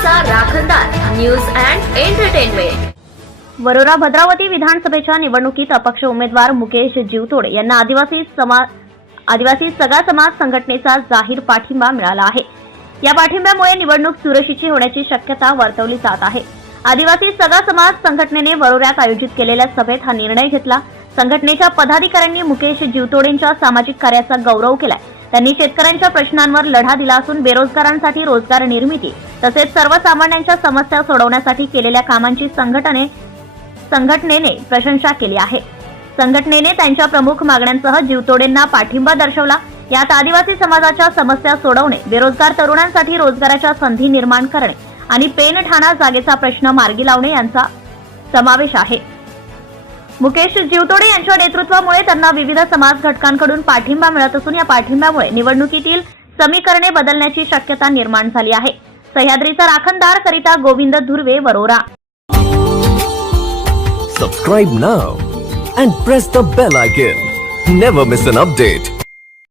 News and entertainment. Warora Bhadravati विधानसभेच्या निवडणुकीत अपक्ष उमेदवार मुकेश जीवतोड यांना आदिवासी समाज आदिवासी सगळा समाज संघटनेचा जाहीर पाठिंबा मिळाला आहे. या पाठिंब्यामुळे निवडणूक चुरशीची होण्याची शक्यता वर्तवली जात आहे. आदिवासी सगळा समाज संघटनेने वरोऱ्यात आयोजित केलेल्या सभेत हा निर्णय घेतला. संघटनेच्या पदाधिकाऱ्यांनी मुकेश जीवतोडेंच्या सामाजिक कार्याचा गौरव केलाय. त्यांनी शेतकऱ्यांच्या प्रश्नांवर लढा दिला असून बेरोजगारांसाठी रोजगार निर्मिती तसेच सर्वसामान्यांच्या समस्या सोडवण्यासाठी केलेल्या कामांची संघटने संघटनेने प्रशंसा केली आहे. संघटनेने त्यांच्या प्रमुख मागण्यांसह जीवतोडेंना पाठिंबा दर्शवला. यात आदिवासी समाजाच्या समस्या सोडवणे बेरोजगार तरुणांसाठी रोजगाराच्या संधी निर्माण करणे आणि पेन ठाणा जागेचा प्रश्न मार्गी लावणे यांचा समावेश आहे. मुकेश जीवतोडे यांच्या नेतृत्वामुळे त्यांना विविध समाज घटकांकडून पाठिंबा मिळत असून या पाठिंब्यामुळे निवडणुकीतील समीकरणे बदलण्याची शक्यता निर्माण झाली आहे. सह्याद्रीचा राखणदार करिता Govind Dhurve Warora. Subscribe now and press the bell icon never miss an update